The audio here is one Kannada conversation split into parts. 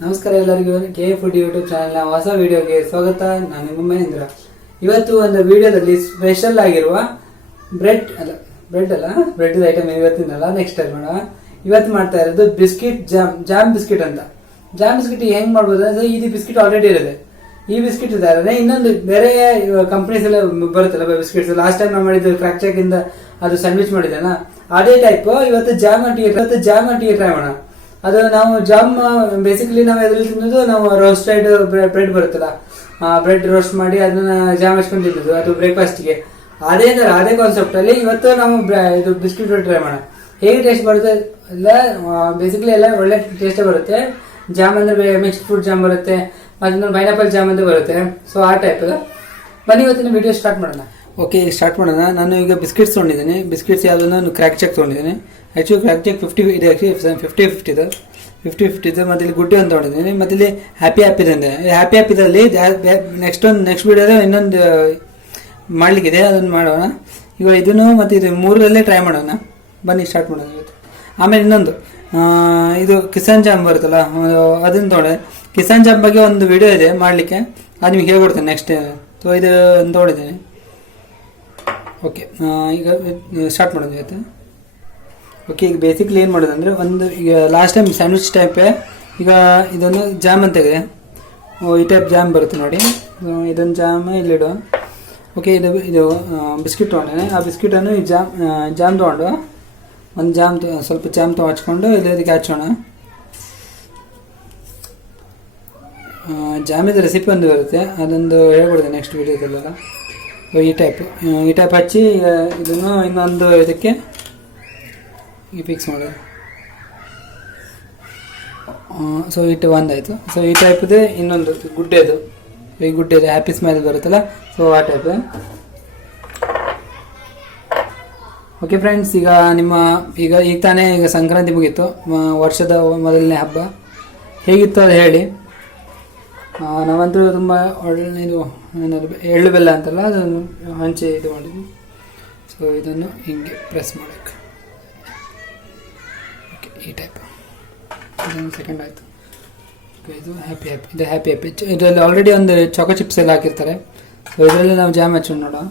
ನಮಸ್ಕಾರ ಎಲ್ಲರಿಗೂ ಕೆ ಫುಡ್ ಯೂಟ್ಯೂಬ್ ಚಾನೆಲ್ನ ಹೊಸ ವಿಡಿಯೋಗೆ ಸ್ವಾಗತ. ನಾನು ನಿಮ್ಮ ಮಹೇಂದ್ರ. ಇವತ್ತು ಒಂದು ವಿಡಿಯೋದಲ್ಲಿ ಸ್ಪೆಷಲ್ ಆಗಿರುವ ಬ್ರೆಡ್ ಐಟಮ್ ಇವತ್ತಿನಲ್ಲ, ನೆಕ್ಸ್ಟ್ ಟೈಮ್ ಮಾಡೋಣ. ಇವತ್ತು ಮಾಡ್ತಾ ಇರೋದು ಬಿಸ್ಕಿಟ್ ಜಾಮ್ ಬಿಸ್ಕಿಟ್ ಅಂತ. ಜಾಮ್ ಬಿಸ್ಕಿಟ್ ಹೆಂಗ್ ಮಾಡ್ಬೋದು ಅಂದ್ರೆ, ಇದು ಬಿಸ್ಕಿಟ್ ಆಲ್ರೆಡಿ ಇರುತ್ತೆ. ಈ ಬಿಸ್ಕಿಟ್ ಇದಾರೆ, ಇನ್ನೊಂದು ಬೇರೆ ಕಂಪನೀಸ್ ಎಲ್ಲ ಬರುತ್ತಲ್ಲ ಬಿಸ್ಕಿಟ್ಸ್. ಲಾಸ್ಟ್ ಟೈಮ್ ನಾವು ಮಾಡಿದ್ದು ಕ್ರಾಕ್ ಚಾಕ್ ಇಂದ ಅದು ಸ್ಯಾಂಡ್ವಿಚ್ ಮಾಡಿದ್ದಾನ, ಅದೇ ಟೈಪ್ ಇವತ್ತು ಜಾಮ್ ಟೀ ಟ್ರೈ ಮಾಡೋಣ. ಅದು ನಾವು ಜಾಮ್ ಬೇಸಿಕಲಿ ನಾವು ಎದುರು ತಿನ್ನೋದು, ನಾವು ರೋಸ್ಟೆಡ್ ಬ್ರೆಡ್ ಬರುತ್ತಲ್ಲ, ಬ್ರೆಡ್ ರೋಸ್ಟ್ ಮಾಡಿ ಅದನ್ನ ಜಾಮ್ ಹಚ್ಕೊಂಡು ತಿನ್ನೋದು, ಅದು ಬ್ರೇಕ್ಫಾಸ್ಟ್ಗೆ. ಅದೇ ತರ ಅದೇ ಕಾನ್ಸೆಪ್ಟ್ ಅಲ್ಲಿ ಇವತ್ತು ನಾವು ಇದು ಬಿಸ್ಕಿಟ್ ಟ್ರೈ ಮಾಡೋಣ. ಹೇಗೆ ಟೇಸ್ಟ್ ಬರುತ್ತೆ ಎಲ್ಲ, ಬೇಸಿಕಲಿ ಎಲ್ಲ ಒಳ್ಳೆ ಟೇಸ್ಟೇ ಬರುತ್ತೆ. ಜಾಮ್ ಅಂದ್ರೆ ಮಿಕ್ಸ್ಡ್ ಫ್ರೂಟ್ ಜಾಮ್ ಬರುತ್ತೆ, ಮತ್ತೆ ಪೈನಾಪಲ್ ಜಾಮ್ ಅಂತ ಬರುತ್ತೆ. ಸೊ ಆ ಟೈಪ್ ಬನ್ನಿ ಇವತ್ತಿನ ವಿಡಿಯೋ ಸ್ಟಾರ್ಟ್ ಮಾಡೋಣ. ಓಕೆ, ಸ್ಟಾರ್ಟ್ ಮಾಡೋಣ. ನಾನು ಈಗ ಬಿಸ್ಕಿಟ್ಸ್ ತೊಗೊಂಡಿದ್ದೀನಿ. ಬಿಸ್ಕಿಟ್ಸ್ ಯಾವುದು, ನಾನು ಕ್ರ್ಯಾಕ್ ಚೆಕ್ ತೊಗೊಂಡಿದ್ದೀನಿ. ಆ್ಯಕ್ಚುಲಿ ಕ್ರ್ಯಾಕ್ ಚೆಕ್ 50 ಇದೆ, ಫಿಫ್ಟಿ ಇದೆ. ಮತ್ತೆ ಇಲ್ಲಿ ಗುಡ್ಡೆ ಅಂತ ತೊಗೊಂಡಿದ್ದೀನಿ. ಮತ್ತೆ ಇಲ್ಲಿ ಹ್ಯಾಪಿ ಹ್ಯಾಪಿದಲ್ಲಿ ನೆಕ್ಸ್ಟ್ ವಿಡಿಯೋದ ಇನ್ನೊಂದು ಮಾಡ್ಲಿಕ್ಕಿದೆ, ಅದನ್ನು ಮಾಡೋಣ. ಈಗ ಇದನ್ನು ಮತ್ತೆ ಇದು ಮೂರರಲ್ಲೇ ಟ್ರೈ ಮಾಡೋಣ. ಬನ್ನಿ ಸ್ಟಾರ್ಟ್ ಮಾಡೋಣ ಇವತ್ತು. ಆಮೇಲೆ ಇನ್ನೊಂದು ಇದು ಕಿಸಾನ್ ಜಾಮ್ ಬರುತ್ತಲ್ಲ, ಅದನ್ನು ತೊಗೊಂಡೆ. ಕಿಸಾನ್ ಜಾಮ್ ಬಗ್ಗೆ ಒಂದು ವಿಡಿಯೋ ಇದೆ ಮಾಡಲಿಕ್ಕೆ, ಅದು ನಿಮ್ಗೆ ಹೇಳ್ಕೊಡ್ತೇನೆ ನೆಕ್ಸ್ಟ್. ಸೊ ಇದು ತೊಗೊಂಡಿದ್ದೀನಿ. ಓಕೆ, ಈಗ ಸ್ಟಾರ್ಟ್ ಮಾಡೋದು ಇವತ್ತು. ಓಕೆ, ಈಗ ಬೇಸಿಕ್ಲಿ ಏನು ಮಾಡೋದು ಅಂದರೆ, ಒಂದು ಈಗ ಲಾಸ್ಟ್ ಟೈಮ್ ಸ್ಯಾಂಡ್ವಿಚ್ ಟೈಪೇ, ಈಗ ಇದೊಂದು ಜಾಮ್ ಅಂತ ಇದೆ. ಈ ಟೈಪ್ ಜಾಮ್ ಬರುತ್ತೆ ನೋಡಿ. ಇದೊಂದು ಜಾಮ್ ಇಲ್ಲಿಡು. ಓಕೆ, ಇದು ಬಿಸ್ಕಿಟ್ ತೊಗೊಂಡೆ. ಆ ಬಿಸ್ಕಿಟನ್ನು ಈ ಜಾಮ್ ತೊಗೊಂಡು ಒಂದು ಸ್ವಲ್ಪ ಜಾಮ್ ಹಚ್ಕೊಂಡು ಇದಕ್ಕೆ ಹಚ್ಚೋಣ. ಜಾಮಿದ ರೆಸಿಪಿ ಒಂದು ಬರುತ್ತೆ, ಅದೊಂದು ಹೇಳ್ಕೊಡ್ತೇನೆ ನೆಕ್ಸ್ಟ್ ವೀಡಿಯೋದಲ್ಲೆಲ್ಲ. ಈ ಟೈಪ್ ಹಚ್ಚಿ ಇದನ್ನು ಇನ್ನೊಂದು ಇದಕ್ಕೆ ಫಿಕ್ಸ್ ಮಾಡೋದು. ಸೊ ಒಂದಾಯಿತು. ಸೊ ಈ ಟೈಪ್ದು ಇನ್ನೊಂದು ಗುಡ್ಡೆದು ಹ್ಯಾಪಿ ಸ್ಮೈಲ್ ಬರುತ್ತಲ್ಲ, ಸೊ ಆ ಟೈಪ್. ಓಕೆ ಫ್ರೆಂಡ್ಸ್, ಈಗ ತಾನೇ ಸಂಕ್ರಾಂತಿ ಮುಗೀತು, ವರ್ಷದ ಮೊದಲನೇ ಹಬ್ಬ. ಹೇಗಿತ್ತು ಅದು ಹೇಳಿ. ನಾವಂತೂ ತುಂಬ ಒಳ್ಳೆಯದು ಎಳ್ಳು ಬೆಲ್ಲ ಅಂತಲ್ಲ, ಅದನ್ನು ಹಂಚಿ ಇದು ಮಾಡಿದ್ವಿ. ಸೊ ಇದನ್ನು ಹಿಂಗೆ ಪ್ರೆಸ್ ಮಾಡೋಕ್ಕೆ. ಓಕೆ, ಈ ಟೈಪ್. ಇದೊಂದು ಸೆಕೆಂಡ್ ಆಯಿತು. ಓಕೆ, ಇದು ಹ್ಯಾಪಿ. ಇದರಲ್ಲಿ ಆಲ್ರೆಡಿ ಒಂದು ಚಾಕೋ ಚಿಪ್ಸ್ ಎಲ್ಲ ಹಾಕಿರ್ತಾರೆ. ಸೊ ಇದರಲ್ಲಿ ನಾವು ಜಾಮ್ ಹಚ್ಚೋಣ ನೋಡೋ.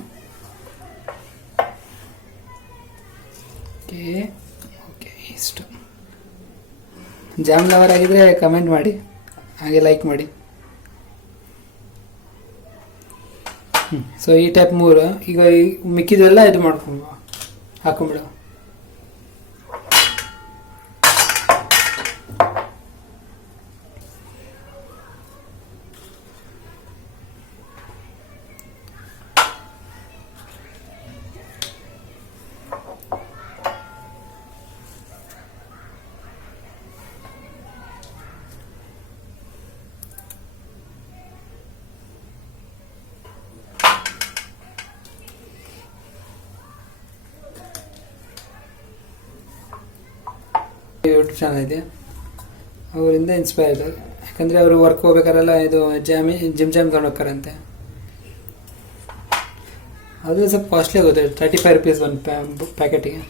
ಓಕೆ, ಇಷ್ಟು. ಜಾಮ್ ಲವರ್ ಆಗಿದ್ರೆ ಕಮೆಂಟ್ ಮಾಡಿ, ಹಾಗೆ ಲೈಕ್ ಮಾಡಿ. ಸೊ ಈ ಟೈಪ್ ಮೂರು. ಈಗ ಮಿಕ್ಕಿದೆಲ್ಲ ಇದು ಹಾಕೊಂಡ್ಬಿಡು. ಯೂಟ್ಯೂಬ್ ಚಾನಲ್ ಇದೆ, ಅವರಿಂದ ಇನ್ಸ್ಪೈರ್ ಆಯಿತು. ಯಾಕಂದರೆ ಅವರು ವರ್ಕ್ ಹೋಗ್ಬೇಕಾರೆಲ್ಲ ಇದು ಜಿಮ್ ಜಾಮ್ ತೊಗೊಂಡು ಹೋಗ್ತಾರಂತೆ. ಅದು ಸ್ವಲ್ಪ ಕಾಸ್ಟ್ಲಿ ಆಗುತ್ತೆ, 35 ರೂಪೀಸ್ ಒಂದು ಪ್ಯಾಕೆಟಿಗೆ.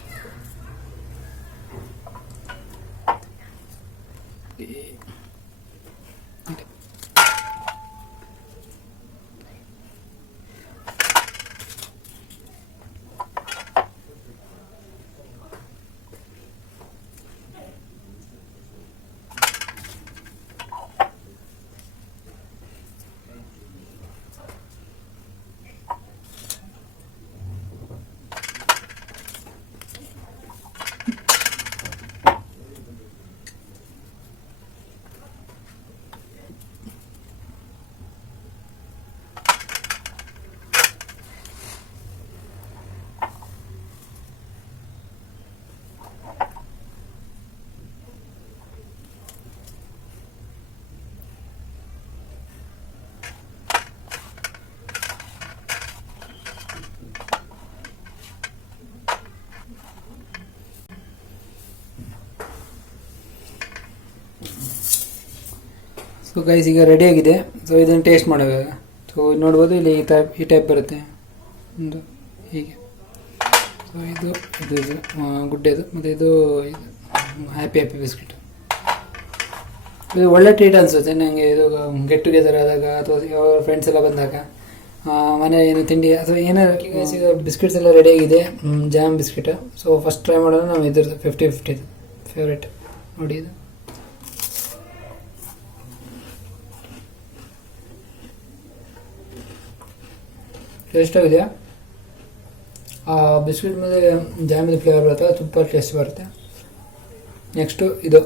ಸೊ ಗೈಸ್, ಈಗ ರೆಡಿ ಆಗಿದೆ. ಸೊ ಇದನ್ನು ಟೇಸ್ಟ್ ಮಾಡೋವಾಗ ಸೊ ನೋಡ್ಬೋದು, ಇಲ್ಲಿ ಈ ಟೈಪ್ ಬರುತ್ತೆ ಒಂದು ಹೀಗೆ. ಸೊ ಇದು ಗುಡ್ಡೆದು, ಮತ್ತು ಇದು ಹ್ಯಾಪಿ ಬಿಸ್ಕಿಟ್. ಇದು ಒಳ್ಳೆ ಟ್ರೀಟ್ ಅನಿಸುತ್ತೆ ನನಗೆ. ಇದು ಗೆಟ್ ಟುಗೆದರ್ ಆದಾಗ ಅಥವಾ ಯಾವ ಫ್ರೆಂಡ್ಸ್ ಎಲ್ಲ ಬಂದಾಗ ಮನೆ ಏನು ತಿಂಡಿ ಅಥವಾ ಏನಾರು. ಈಗ ಬಿಸ್ಕೆಟ್ಸ್ ಎಲ್ಲ ರೆಡಿ ಆಗಿದೆ, jam biscuit. So first try ಮಾಡೋಣ ನಾವು ಇದ್ರದ್ದು 50-50 ಫೇವ್ರೇಟ್ ನೋಡಿ. ಇದು ಟೇಸ್ಟ್ ಆಗಿದೆಯಾ? ಆ ಬಿಸ್ಕೆಟ್ ಮೇಲೆ ಜಾಮಿನ ಫ್ಲೇವರ್ ಬರುತ್ತೆ, ತುಂಬ ಟೇಸ್ಟ್ ಬರುತ್ತೆ. ನೆಕ್ಸ್ಟು ಇದು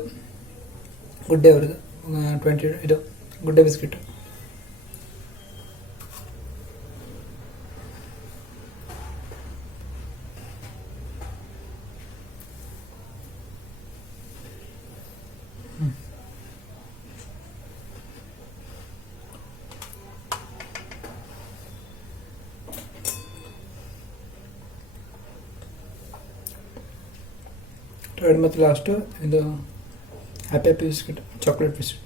ಗುಡ್ಡೆ ಅವ್ರದ್ದು 20 ಇದು ಗುಡ್ಡೆ ಬಿಸ್ಕೆಟ್. ಥರ್ಡ್ ಮತ್ತು ಲಾಸ್ಟು ಇದು ಹ್ಯಾಪಿ ಬಿಸ್ಕೆಟ್, ಚಾಕ್ಲೇಟ್ ಬಿಸ್ಕೆಟ್.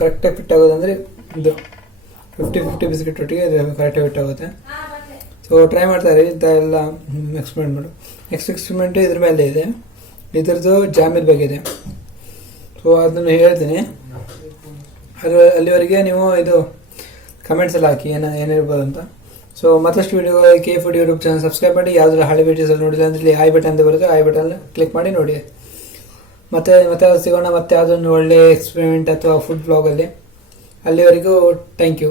ಕರೆಕ್ಟಾಗಿ ಫಿಟ್ ಆಗೋದಂದರೆ ಇದು 50-50 ಬಿಸ್ಕೆಟ್ ಒಟ್ಟಿಗೆ ಕರೆಕ್ಟಾಗಿ ಫಿಟ್ ಆಗುತ್ತೆ. ಸೊ ಟ್ರೈ ಮಾಡ್ತಾರೆ ಇಂಥ ಎಲ್ಲ ಎಕ್ಸ್ಪೆರಿಮೆಂಟ್ ಮಾಡು. ನೆಕ್ಸ್ಟ್ ಎಕ್ಸ್ಪೆರಿಮೆಂಟು ಇದ್ರ ಮೇಲೆ ಇದೆ, ಇದ್ರದ್ದು ಜಾಮಿನ ಬಗ್ಗೆ ಇದೆ. ಸೊ ಅದನ್ನು ಹೇಳ್ತೀನಿ, ಅಲ್ಲಿವರೆಗೆ ನೀವು ಇದು ಕಮೆಂಟ್ಸ್ ಎಲ್ಲ ಹಾಕಿ ಏನಿರ್ಬೋದು ಅಂತ. ಸೊ ಮತ್ತಷ್ಟು video K food YouTube channel subscribe ಮಾಡಿ. ಯಾವ್ದಾದ್ರು ಹಳೆ ವೀಡಿಯೋಸ್ ಅಲ್ಲಿ ನೋಡಿಲ್ಲ ಅಂದ್ರೆ ಇಲ್ಲಿ ಐ ಬಟನ್ ಅಂತ ಬರುತ್ತೆ, ಐ ಬಟನ್ ಕ್ಲಿಕ್ ಮಾಡಿ ನೋಡಿ. ಮತ್ತೆ ಸಿಗೋಣ ಮತ್ತೆ ಯಾವುದೊಂದು ಒಳ್ಳೆ ಎಕ್ಸ್ಪೆರಿಮೆಂಟ್ ಅಥವಾ ಫುಡ್ ಬ್ಲಾಗಲ್ಲಿ. ಅಲ್ಲಿವರೆಗೂ ಥ್ಯಾಂಕ್ ಯು.